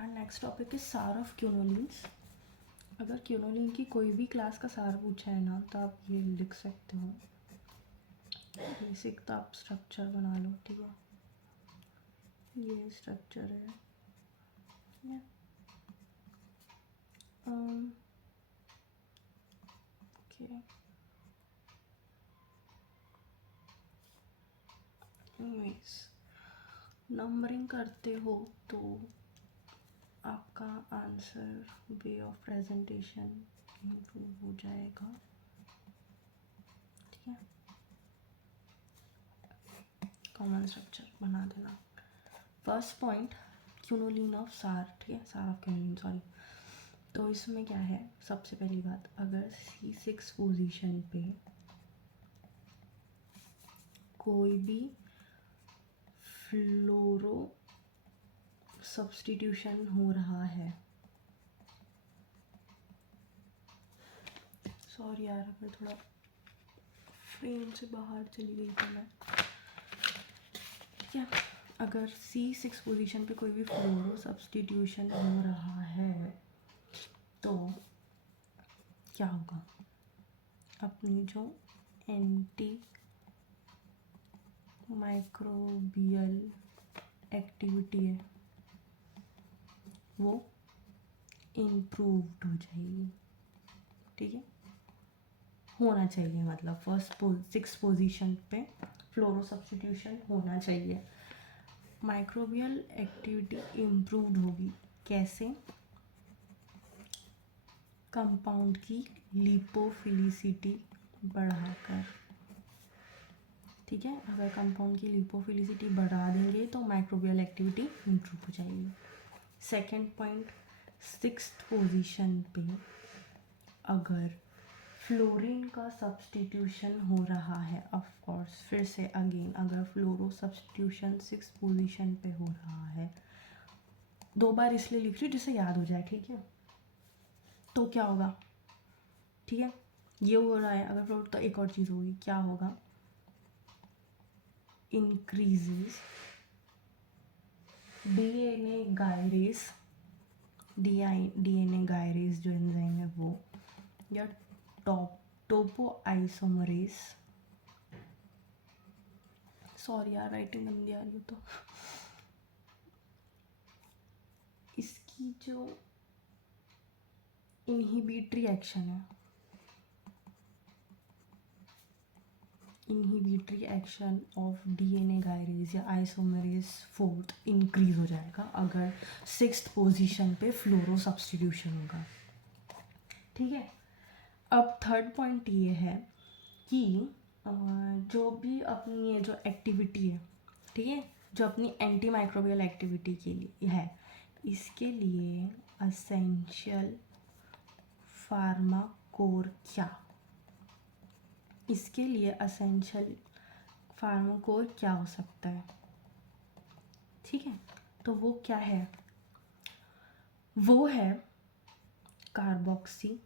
And next topic is सार of क्यूनोलिन्स। अगर quinoline की कोई भी क्लास का सार पूछा है ना तो आप ये लिख सकते हो। बेसिक तो आप स्ट्रक्चर बना लो, ठीक है, ये स्ट्रक्चर है। ओके, एनीवेज नंबरिंग करते हो तो आपका answer way of presentation improve हो जाएगा, ठीक है। कॉमन स्ट्रक्चर बना देना। फर्स्ट पॉइंट क्यूनोलिन ऑफ सार, ठीक है, सार ऑफ क्यूनोलिन, सॉरी। तो इसमें क्या है, सबसे पहली बात, अगर C6 पोजीशन पे कोई भी फ्लोरो सब्स्टिट्यूशन हो रहा है, सॉरी यार मैं थोड़ा फ्रेम से बाहर चली गई थी मैं, ठीक है। अगर C6 पोजीशन पे कोई भी फ्लोरो सब्स्टिट्यूशन हो रहा है तो क्या होगा, अपनी जो एंटी माइक्रोबियल एक्टिविटी है वो इम्प्रूव्ड हो जाएगी, ठीक है। होना चाहिए, मतलब फर्स्ट 6 पोजीशन पे फ्लोरो सब्स्टिट्यूशन होना चाहिए। माइक्रोबियल एक्टिविटी इम्प्रूव्ड होगी कैसे, कंपाउंड की लिपोफिलिसिटी बढ़ाकर, ठीक है। अगर कंपाउंड की लिपोफिलिसिटी बढ़ा देंगे तो माइक्रोबियल एक्टिविटी इम्प्रूव हो जाएगी। सेकेंड पॉइंट, 6th पोजीशन पे अगर फ्लोरीन का सब्स्टिट्यूशन हो रहा है, ऑफ कोर्स फिर से अगेन अगर फ्लोरो सब्स्टिट्यूशन 6th पोजीशन पे हो रहा है, 2 बार इसलिए लिख रही हूँ जिससे याद हो जाए, ठीक है। तो क्या होगा, ठीक है, ये हो रहा है अगर फ्लोर, तो एक और चीज़ होगी, क्या होगा, increases DNA gyrase, DNA gyrase जो एंजाइम है वो, या टोपो आइसोमरेज, सॉरी यार राइटिंग गंदी आ रही हो तो, इसकी जो इनहिबिटरी एक्शन है, inhibitory action of DNA gyrase या आइसोमरेज 4th इंक्रीज हो जाएगा अगर 6th पोजीशन पे फ्लोरो सब्स्टिट्यूशन होगा, ठीक है। अब थर्ड पॉइंट ये है कि जो भी अपनी ये जो एक्टिविटी है, ठीक है, जो अपनी एंटी माइक्रोबियल एक्टिविटी के लिए है, इसके लिए असेंशियल फार्माकोर क्या, इसके लिए असेंशियल फार्माकोर क्या हो सकता है, ठीक है। तो वो क्या है, वो है कार्बोक्सी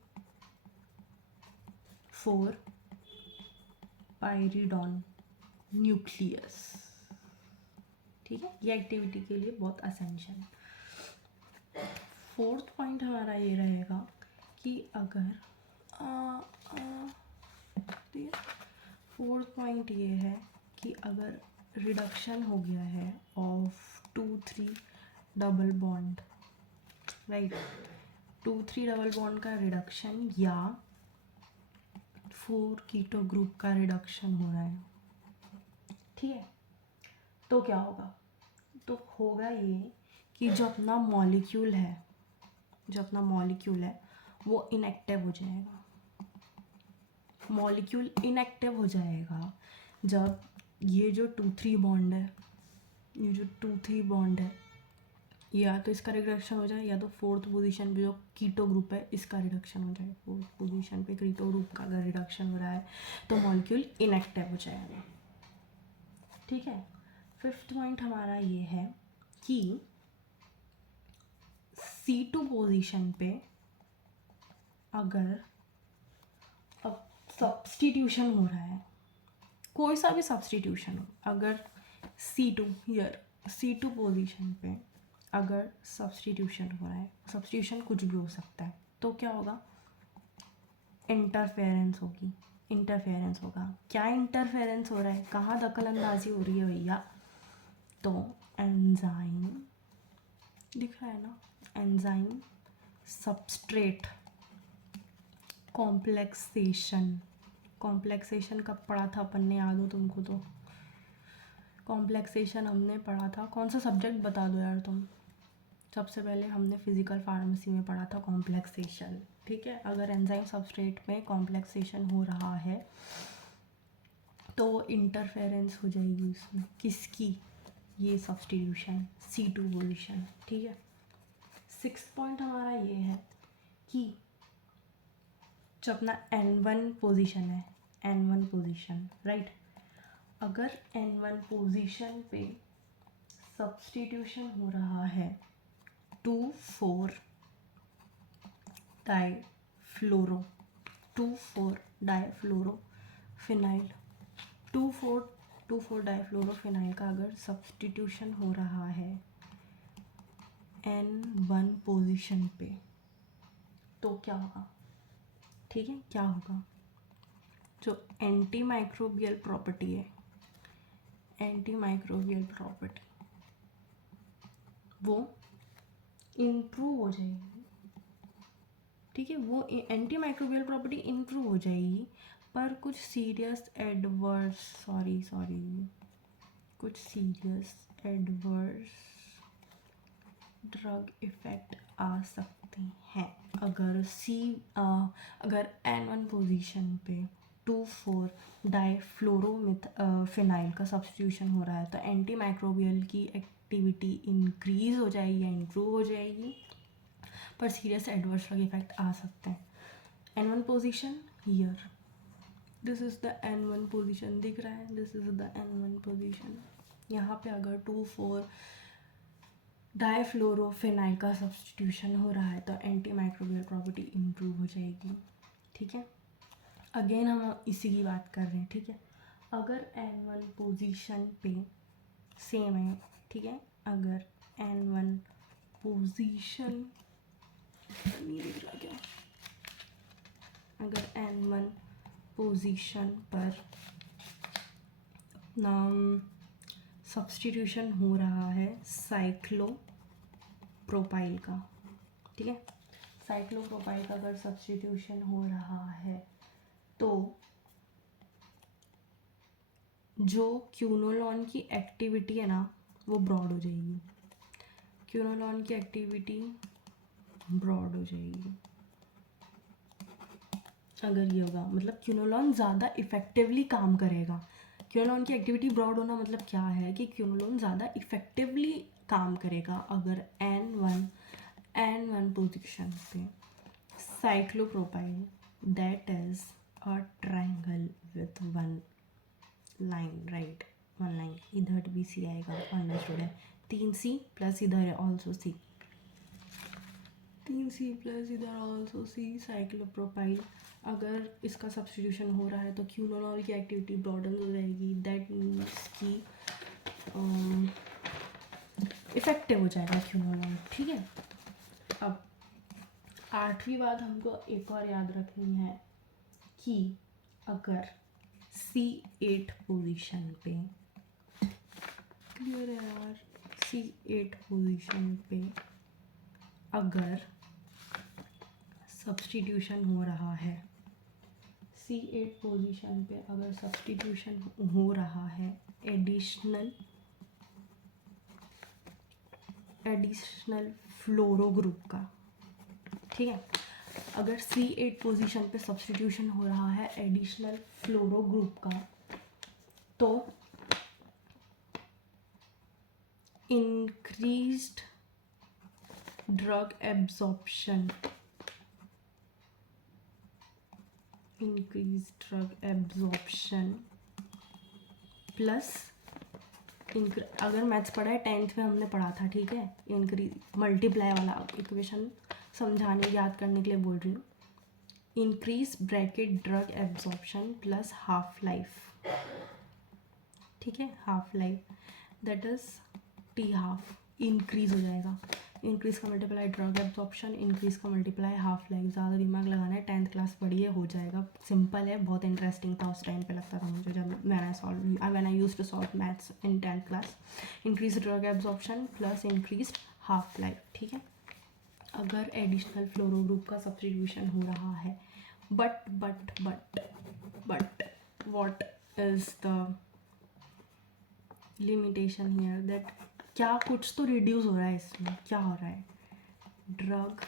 4 पायरिडोन न्यूक्लियस, ठीक है, ये एक्टिविटी के लिए बहुत असेंशियल। फोर्थ पॉइंट हमारा ये रहेगा कि अगर फोर्थ पॉइंट ये है कि अगर रिडक्शन हो गया है of 2-3 double bond, right, 2-3 double bond का रिडक्शन या 4 कीटो ग्रुप का रिडक्शन हो रहा है, ठीक है। तो क्या होगा, तो होगा ये कि जो अपना मॉलिक्यूल है, जो अपना मॉलिक्यूल है वो इनएक्टिव हो जाएगा, मॉलिक्यूल इनएक्टिव हो जाएगा जब ये जो 2-3 बॉन्ड है, ये जो 2-3 बॉन्ड है, या तो इसका रिडक्शन हो जाए या तो 4th पोजीशन पे जो कीटो ग्रुप है इसका रिडक्शन हो जाए। 4th पोजीशन पे कीटो ग्रुप का अगर रिडक्शन हो रहा है तो मॉलिक्यूल इनएक्टिव हो जाएगा, ठीक है। फिफ्थ पॉइंट हमारा ये है कि C2 पोजीशन पे अगर अब सब्स्टिट्यूशन हो रहा है, कोई सा भी सब्स्टिट्यूशन हो, अगर C2 पोजीशन पे अगर सब्स्टिट्यूशन हो रहा है, सब्स्टिट्यूशन कुछ भी हो सकता है, तो क्या होगा, इंटरफेरेंस होगी, इंटरफेरेंस होगा। क्या इंटरफेरेंस हो रहा है, कहाँ दखल अंदाजी हो रही है भैया, तो एंजाइम दिख रहा है ना, एंजाइम सबस्ट्रेट कॉम्प्लेक्सेशन। कॉम्प्लेक्सेशन कब पढ़ा था अपन ने, याद हो तुमको तो, कॉम्प्लेक्सेशन हमने पढ़ा था, कौन सा सब्जेक्ट बता दो यार तुम, सबसे पहले हमने फिजिकल फार्मेसी में पढ़ा था कॉम्प्लेक्सेशन। ठीक है, अगर एंजाइम सबस्ट्रेट में कॉम्प्लेक्सेशन हो रहा है तो इंटरफेरेंस हो जाएगी उसमें, किसकी, ये सब्स्टिट्यूशन C2 पोजीशन। ठीक है, 6th पॉइंट हमारा ये है कि जो अपना N1 पोजीशन है, N1 पोजीशन राइट, अगर N1 पोजीशन पे सब्स्टिट्यूशन हो रहा है 2,4 डाईफ्लोरो, 2,4 डाईफ्लोरोफिनाइल, 2,4 डाईफ्लोरोफिनाइल का अगर सब्स्टिट्यूशन हो रहा है N1 पोजीशन पे, तो क्या होगा, ठीक है, क्या होगा, जो एंटी माइक्रोबियल प्रॉपर्टी है, एंटी माइक्रोबियल प्रॉपर्टी वो इम्प्रूव हो जाएगी। ठीक है, वो एंटी माइक्रोबियल प्रॉपर्टी इम्प्रूव हो जाएगी, पर कुछ सीरियस एडवर्स कुछ सीरियस एडवर्स ड्रग इफेक्ट आ सकते हैं अगर N1 पोजीशन पे 2,4 डाईफ्लोरोफिनाइल का सब्स्टिट्यूशन हो रहा है, तो एंटी माइक्रोबियल की एक्टिविटी इंक्रीज हो जाएगी या इम्प्रूव हो जाएगी, पर सीरियस एडवर्स ड्रग इफेक्ट आ सकते हैं। N1 position here, this is the N1 position, दिख रहा है, this is the N1 position. यहाँ पे अगर 2,4 डाईफ्लोरोफिनाइल का सब्स्टिट्यूशन हो रहा है तो एंटी माइक्रोबियल प्रॉपर्टी इम्प्रूव हो जाएगी। ठीक है, अगेन हम इसी की बात कर रहे हैं। ठीक है, अगर N1 पोजीशन पे सेम है, ठीक है, अगर N1 पोजीशन नहीं दिख रहा क्या, अगर N1 पोजीशन पर नाम सब्स्टिट्यूशन हो रहा है साइक्लोप्रोपाइल का, ठीक है, साइक्लोप्रोपाइल का अगर सब्स्टिट्यूशन हो रहा है तो जो क्यूनोलॉन की एक्टिविटी है ना वो ब्रॉड हो जाएगी, क्यूनोलॉन की एक्टिविटी ब्रॉड हो जाएगी। अगर ये होगा मतलब क्यूनोलॉन ज़्यादा इफेक्टिवली काम करेगा। क्यूनोलॉन की एक्टिविटी ब्रॉड होना मतलब क्या है कि क्यूनोलॉन ज़्यादा इफेक्टिवली काम करेगा अगर N1 पोजीशन पे cyclopropyl that is a triangle with one line, right, one line, इधर भी सी आएगा, अंडरस्टूड है, 3C प्लस इधर है ऑल्सो सी, 3C प्लस इधर ऑल्सो सी, साइक्लोप्रोपाइल अगर इसका सब्स्टिट्यूशन हो रहा है तो क्यूनोलॉन की एक्टिविटी ब्रॉडन हो जाएगी, दैट मीन्स कि इफेक्टिव हो जाएगा क्यूनोलॉन। ठीक है, अब 8वीं बात हमको एक और याद रखनी है कि अगर C8 पोजीशन पे, क्लियर है यार, C8 पोजीशन पे अगर सब्स्टिट्यूशन हो रहा है, C8 पोजीशन पे अगर सब्स्टिट्यूशन हो रहा है एडिशनल फ्लोरो ग्रुप का, ठीक है, अगर C8 पोजीशन पे सब्स्टिट्यूशन हो रहा है एडिशनल फ्लोरो ग्रुप का तो increased drug absorption, increase drug absorption plus अगर मैथ्स पढ़ा है 10th में हमने पढ़ा था, ठीक है, इंक्रीज मल्टीप्लाई वाला इक्वेशन समझाने याद करने के लिए बोल रही हूँ, increase bracket drug absorption plus half life, ठीक है, half life that is T half, increase हो जाएगा। इंक्रीज का मल्टीप्लाई ड्रग एब्जॉर्प्शन, इंक्रीज का मल्टीप्लाई हाफ लाइफ। ज़्यादा दिमाग लगाना है, 10th क्लास पढ़िए, हो जाएगा, सिंपल है, बहुत इंटरेस्टिंग था उस टाइम पे लगता था मुझे जब मैंने used to solve maths in 10th class. Increase drug absorption plus increase half life, ठीक है। अगर एडिशनल फ्लोरो ग्रुप का सब्स्टिट्यूशन हो रहा है, but what is the limitation here, that क्या कुछ तो रिड्यूस हो रहा है इसमें, क्या हो रहा है, ड्रग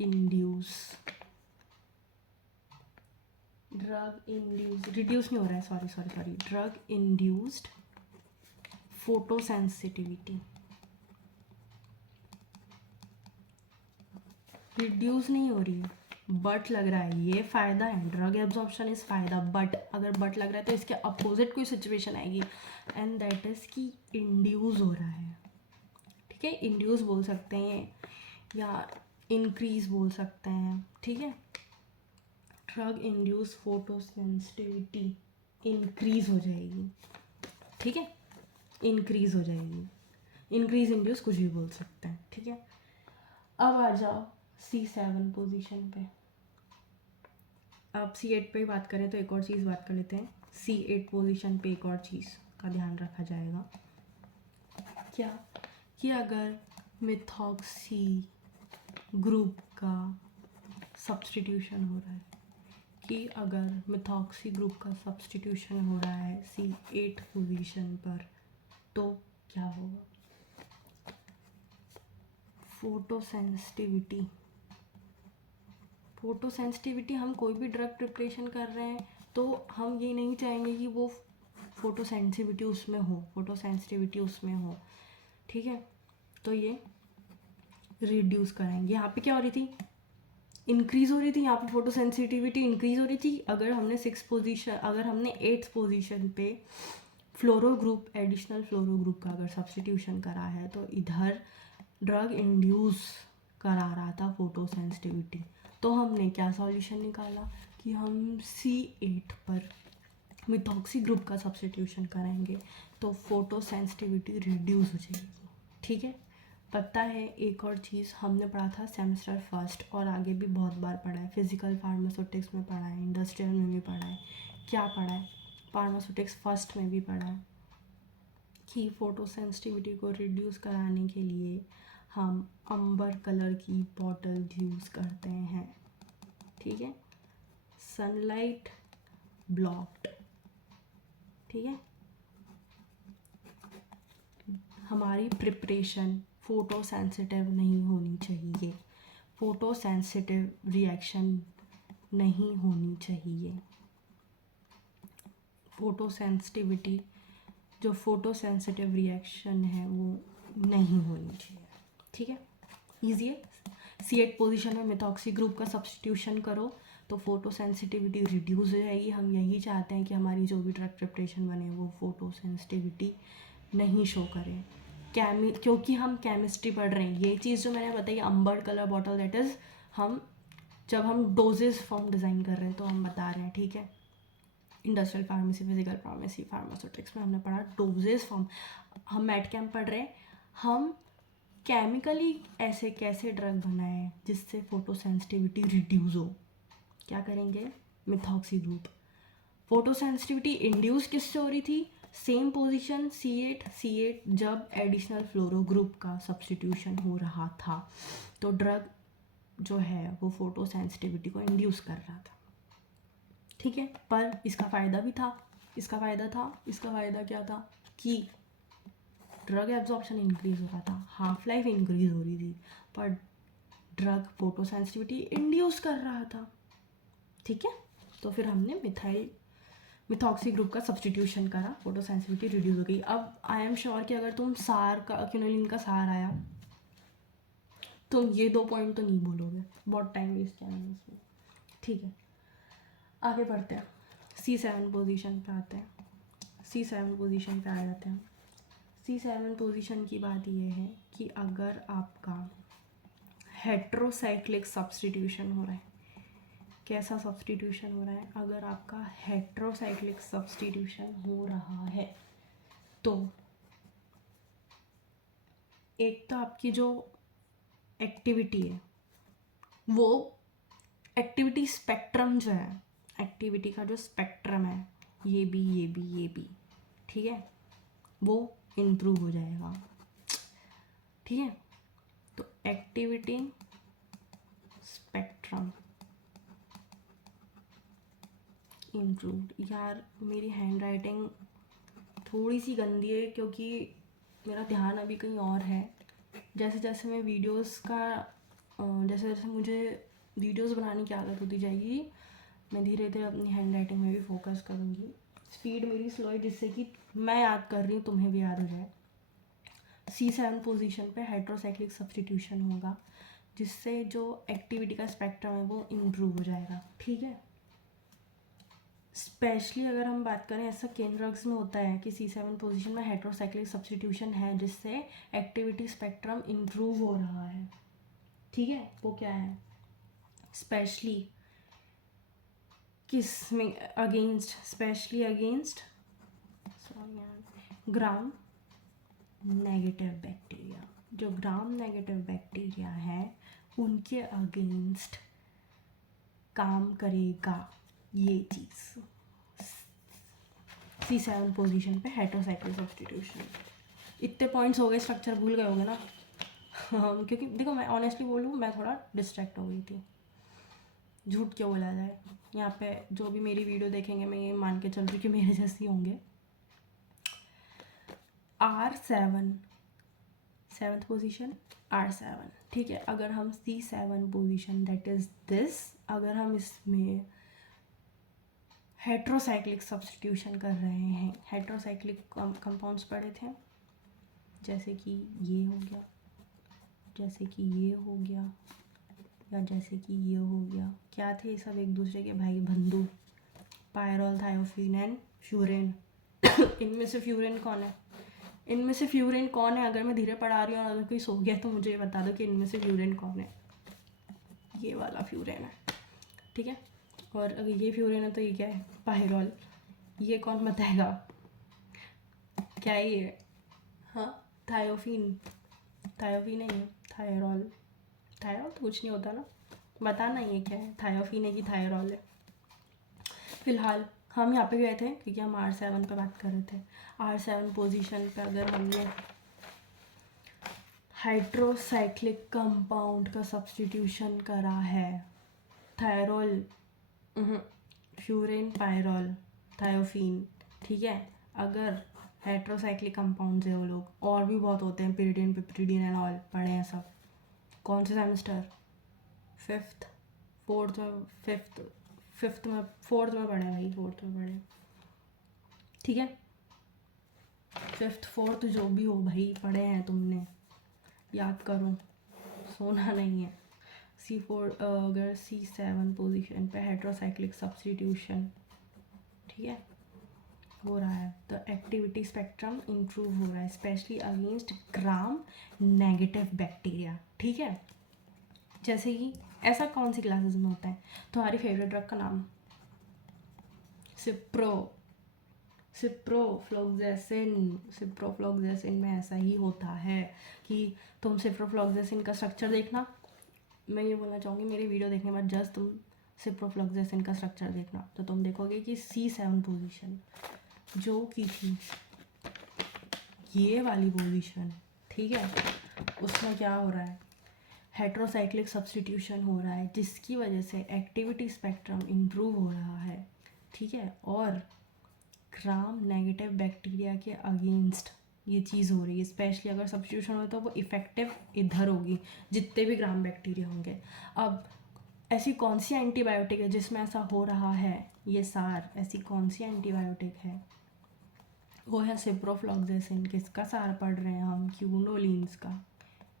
इंड्यूस रिड्यूस नहीं हो रहा है, sorry drug induced photosensitivity, reduce नहीं हो रही है, बट लग रहा है, ये फ़ायदा है, ड्रग एब्जॉर्प्शन इज़ फ़ायदा, बट अगर बट लग रहा है तो इसके अपोजिट कोई सिचुएशन आएगी, एंड दैट इज़ कि इंड्यूस हो रहा है, ठीक है, इंड्यूस बोल सकते हैं या इंक्रीज बोल सकते हैं, ठीक है। ड्रग इंड्यूस फोटोसेंसिटिविटी इंक्रीज हो जाएगी, ठीक है, इंक्रीज हो जाएगी, इंक्रीज इंड्यूस कुछ भी बोल सकते हैं, ठीक है। अब आ जाओ C7 पोजीशन पे। अब C8 पे बात करें तो एक और चीज़ बात कर लेते हैं। C8 पोजीशन पे एक और चीज़ का ध्यान रखा जाएगा, क्या कि अगर मिथॉक्सी ग्रुप का सब्स्टिट्यूशन हो रहा है, कि अगर मिथॉक्सी ग्रुप का सब्स्टिट्यूशन हो रहा है C8 पोजीशन पर, तो क्या होगा, फोटोसेंसिटिविटी हम कोई भी ड्रग प्रिपरेशन कर रहे हैं तो हम ये नहीं चाहेंगे कि वो फोटोसेंसिटिविटी उसमें हो, ठीक है। तो ये रिड्यूस कराएंगे। यहाँ पे क्या हो रही थी, इंक्रीज हो रही थी, यहाँ पे फोटोसेंसिटिविटी इंक्रीज हो रही थी। अगर हमने 8th पोजीशन पे एडिशनल फ्लोरो ग्रुप का अगर सब्स्टिट्यूशन करा है तो इधर ड्रग इंड्यूस करा रहा था फोटोसेंसिटिविटी, तो हमने क्या सॉल्यूशन निकाला कि हम C8 पर मिथॉक्सी ग्रुप का सब्स्टिट्यूशन करेंगे तो फोटोसेंसिटिविटी रिड्यूस हो जाएगी, ठीक है। पता है एक और चीज़ हमने पढ़ा था सेमेस्टर फर्स्ट और आगे भी बहुत बार पढ़ा है, फिजिकल फार्मास्यूटिक्स में पढ़ा है, इंडस्ट्रियल में भी पढ़ा है, क्या पढ़ा है, फार्मास्यूटिक्स फर्स्ट में भी पढ़ा है कि फोटोसेंसिटिविटी को रिड्यूस कराने के लिए हम अंबर कलर की बॉटल यूज़ करते हैं, ठीक है, सनलाइट ब्लॉक्ड, ठीक है। हमारी प्रिपरेशन फोटो सेंसिटिव नहीं होनी चाहिए, फोटो सेंसिटिव रिएक्शन नहीं होनी चाहिए, फोटो सेंसिटिविटी जो फोटो सेंसिटिव रिएक्शन है वो नहीं होनी चाहिए, ठीक है। ईजी है। C8 पोजीशन में मिथॉक्सी ग्रुप का सब्स्टिट्यूशन करो तो फोटो सेंसिटिविटी रिड्यूस हो जाएगी। हम यही चाहते हैं कि हमारी जो भी ड्रग प्रिपरेशन बने वो फोटो सेंसिटिविटी नहीं शो करे, क्योंकि हम केमिस्ट्री पढ़ रहे हैं। ये चीज़ जो मैंने बताई अंबर कलर बॉटल, दैट इज़ जब हम डोजेस फॉर्म डिज़ाइन कर रहे हैं तो हम बता रहे हैं, ठीक है। Industrial pharmacy, physical pharmacy, pharmaceutics में हमने पढ़ा डोजेस फॉर्म। हम मैट कैम्प पढ़ रहे हैं, हम केमिकली ऐसे कैसे ड्रग बनाए जिससे फोटो सेंसिटिविटी रिड्यूस हो, क्या करेंगे, methoxy group. Photo sensitivity induce किससे हो रही थी, सेम पोजीशन C8 जब एडिशनल फ्लोरो ग्रुप का सब्स्टिट्यूशन हो रहा था तो ड्रग जो है वो फोटो सेंसिटिविटी को इंड्यूस कर रहा था, ठीक है। पर इसका फ़ायदा भी था, इसका फ़ायदा क्या था कि ड्रग एब्जॉर्प्शन इंक्रीज हो रहा था, हाफ लाइफ इंक्रीज हो रही थी, पर ड्रग फोटो सेंसिटिविटी इंड्यूस कर रहा था, ठीक है। तो फिर हमने मिथॉक्सी ग्रुप का सब्स्टिट्यूशन करा, फोटो सेंसिटिविटी रिड्यूस हो गई। अब आई एम श्योर कि अगर तुम क्विनोलिन का सार आया तुम ये 2 पॉइंट तो नहीं बोलोगे, बहुत टाइम वेस्ट किया मैंने इसमें, ठीक है। आगे बढ़ते हैं, C7 पोजीशन पे आते हैं। C7 पोजीशन पे आ जाते हैं। C7 पोजीशन की बात ये है कि अगर आपका हेट्रोसाइक्लिक सब्स्टिट्यूशन हो रहा है, कैसा सब्स्टिट्यूशन हो रहा है, अगर आपका हेट्रोसाइक्लिक सब्स्टिट्यूशन हो रहा है तो एक तो आपकी जो एक्टिविटी है वो एक्टिविटी स्पेक्ट्रम जो है, एक्टिविटी का जो स्पेक्ट्रम है, ये भी ये भी ये भी, ठीक है, वो इम्प्रूव हो जाएगा। ठीक है, तो एक्टिविटी स्पेक्ट्रम इम्प्रूव। यार मेरी हैंड राइटिंग थोड़ी सी गंदी है क्योंकि मेरा ध्यान अभी कहीं और है। जैसे जैसे मैं वीडियोस का जैसे जैसे मुझे वीडियोस बनाने की आदत होती जाएगी, मैं धीरे धीरे अपनी हैंड राइटिंग में भी फोकस करूँगी। स्पीड मेरी स्लो है जिससे कि मैं याद कर रही हूँ तुम्हें भी याद हो जाए। C7 पोजीशन पे हेट्रोसाइक्लिक सब्स्टिट्यूशन होगा जिससे जो एक्टिविटी का स्पेक्ट्रम है वो इम्प्रूव हो जाएगा। ठीक है, स्पेशली अगर हम बात करें, ऐसा केन ड्रग्स में होता है कि C7 पोजीशन में हेट्रोसाइक्लिक सब्स्टिट्यूशन है जिससे एक्टिविटी स्पेक्ट्रम इम्प्रूव हो रहा है। ठीक है, वो क्या है, स्पेशली किस में against, specially against gram negative bacteria. जो ग्राम नेगेटिव बैक्टीरिया है उनके अगेंस्ट काम करेगा ये चीज़। C7 पोजीशन पे हेट्रोसाइक्लिक सब्स्टिट्यूशन। इतने पॉइंट्स हो गए, स्ट्रक्चर भूल गए होगे ना। क्योंकि देखो मैं ऑनेस्टली बोलूँ, मैं थोड़ा डिस्ट्रैक्ट हो गई थी, झूठ क्यों बोला जाए। यहाँ पे जो भी मेरी वीडियो देखेंगे मैं ये मान के चल रही कि मेरे जैसे होंगे। R7 seventh position, R7। ठीक है, अगर हम C7 position that is this, अगर हम इसमें हेट्रोसाइक्लिक सब्स्टिट्यूशन कर रहे हैं, हेट्रोसाइक्लिक कंपाउंड्स पढ़े थे, जैसे कि ये हो गया, जैसे कि ये हो गया, या जैसे कि ये हो गया, क्या थे ये सब एक दूसरे के भाई बंधु, पायरोल, थायोफिन एंड फ्यूरेन। इनमें से फ्यूरेन कौन है, इनमें से फ्यूरेन कौन है? अगर मैं धीरे पढ़ा रही हूँ और अगर कोई सो गया तो मुझे ये बता दो कि इनमें से फ्यूरेन कौन है। ये वाला फ्यूरेन है, ठीक है। और अगर ये फ्यूरेन है तो ये क्या है, पायरोल। ये कौन बताएगा क्या है ये? हाँ, थायोफिन, थायोफिन है ये, थायरॉल। थायरॉल तो कुछ नहीं होता ना, बताना ये क्या है, थायोफिन है कि थायरॉल है। फिलहाल हम यहाँ पे गए थे क्योंकि हम R7 पे बात कर रहे थे। R7 पोजीशन पे अगर हमने हाइड्रोसाइक्लिक कंपाउंड का सब्स्टिट्यूशन करा है, थायरोल, फ्यूरेन, पायरोल, थायोफिन, ठीक है। अगर हेट्रोसाइक्लिक कंपाउंड्स है वो लोग, और भी बहुत होते हैं, पिरिडिन, पिप्रिडिन एंड ऑल, पढ़े हैं सब। कौन से सेमेस्टर, फिफ्थ, फोर्थ में, फिफ्थ में, फोर्थ में पढ़े भाई, फोर्थ में पढ़े, ठीक है। फिफ्थ फोर्थ जो भी हो भाई, पढ़े हैं तुमने, याद करो, सोना नहीं है। C4 अगर C7 पोजीशन पे हेट्रोसाइक्लिक सब्स्टिट्यूशन, ठीक है, हो रहा है तो एक्टिविटी स्पेक्ट्रम इंप्रूव हो रहा है, specially against gram negative bacteria. ठीक है, जैसे कि ऐसा कौन सी क्लासेस में होता है, तुम्हारी फेवरेट ड्रग का नाम, सिप्रोफ्लोक्सेसिन। सिप्रोफ्लोक्सेसिन में ऐसा ही होता है कि तुम सिप्रोफ्लोक्सेसिन का स्ट्रक्चर देखना, मैं ये बोलना चाहूँगी मेरी वीडियो देखने के बाद जस्ट तुम सिप्रोफ्लोक्सेसिन का स्ट्रक्चर देखना तो तुम देखोगे कि C7 पोजीशन जो की थी ये वाली पोजीशन, ठीक है, उसमें क्या हो रहा है, हेट्रोसाइक्लिक सब्स्टिट्यूशन हो रहा है जिसकी वजह से एक्टिविटी स्पेक्ट्रम इम्प्रूव हो रहा है, ठीक है। और ग्राम नेगेटिव बैक्टीरिया के अगेंस्ट ये चीज़ हो रही है, स्पेशली अगर सब्स्टिट्यूशन हो तो वो इफ़ेक्टिव इधर होगी जितने भी ग्राम बैक्टीरिया होंगे। अब ऐसी कौन सी एंटीबायोटिक है जिसमें ऐसा हो रहा है, ये सार, ऐसी कौन सी एंटीबायोटिक है, वो है सिप्रोफ्लोक्सेसिन। किसका सार पढ़ रहे हैं हम, क्यूनोलिन्स का।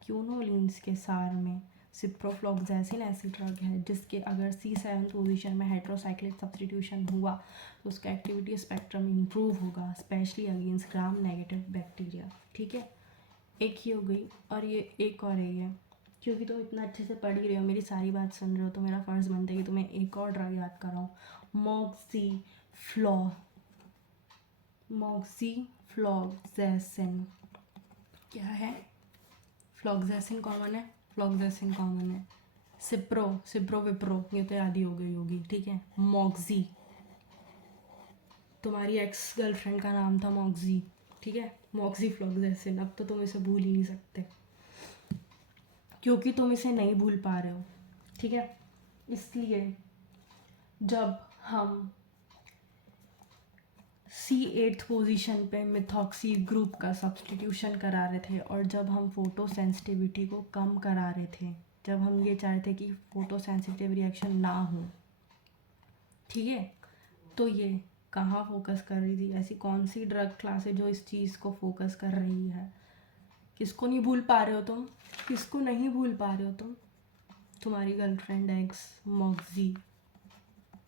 क्यूनोलिन्स के सार में सिप्रोफ्लोक्सेसिन ऐसी ड्रग है जिसके अगर C7 पोजीशन में हेट्रोसाइक्लिक सब्स्टिट्यूशन हुआ तो उसका एक्टिविटी स्पेक्ट्रम इम्प्रूव होगा, specially against gram negative bacteria. ठीक है, एक ही हो गई, और ये एक और है, क्योंकि तुम इतना अच्छे से पढ़ ही रहे हो, मेरी सारी बात सुन रहे हो, तो मेरा फ़र्ज़ बनता है कि तुम्हें एक और ड्रग याद कराऊँ, मॉक्सीफ्लोक्सेसिन। क्या है, फ्लॉक्सेसिन कॉमन है, फ्लॉक्सेसिन कॉमन है। सिप्रो, सिप्रो विप्रो ये तो याद ही हो गई होगी, ठीक है। मॉक्सी, तुम्हारी एक्स गर्लफ्रेंड का नाम था मॉक्सी, ठीक है। मॉक्सी फ्लॉक्सेसिन, अब तो तुम इसे भूल ही नहीं सकते क्योंकि तुम इसे नहीं भूल पा रहे हो, ठीक है। इसलिए जब हम C8 पोजीशन पे मिथॉक्सी ग्रुप का सब्सटीट्यूशन करा रहे थे और जब हम फोटो सेंसिटिविटी को कम करा रहे थे, जब हम ये चाह रहे थे कि फोटो सेंसिटिव रिएक्शन ना हो, ठीक है, तो ये कहाँ फोकस कर रही थी? ऐसी कौन सी ड्रग क्लास है जो इस चीज़ को फोकस कर रही है? किसको नहीं भूल पा रहे हो तुम? किसको नहीं भूल पा रहे हो तुम? तुम्हारी गर्लफ्रेंड एक्स मॉक्सी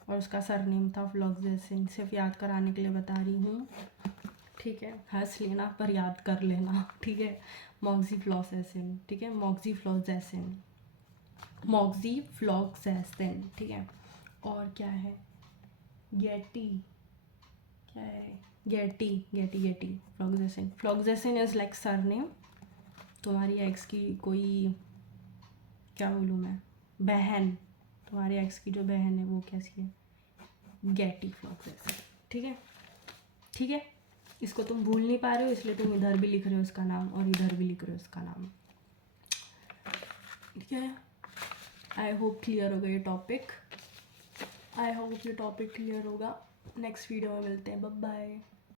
और उसका सरनेम था फ्लॉक्सेसिन। सिर्फ याद कराने के लिए बता रही हूँ, ठीक है। हंस लेना पर याद कर लेना, ठीक है। मॉक्सी फ्लॉक्सेसिन, ठीक है। मॉक्सी फ्लॉक्सेसिन, मॉक्सी फ्लॉक्सेसिन, ठीक है। और क्या है? गेटी, क्या है? गेटी, गेटी, गेटी फ्लॉक्सेसिन। फ्लॉक्सेसिन इज लाइक सरनेम। तुम्हारी एक्स की कोई, क्या बोलूँ मैं, बहन, तुम्हारे एक्स की जो बहन है वो कैसी है? गेटी फ्लॉक्सेसिन, ठीक है, ठीक है। इसको तुम भूल नहीं पा रहे हो इसलिए तुम इधर भी लिख रहे हो इसका नाम और इधर भी लिख रहे हो इसका नाम, ठीक है। आई होप क्लियर होगा ये टॉपिक, आई होप ये टॉपिक क्लियर होगा। नेक्स्ट वीडियो में मिलते हैं, बाय बाय।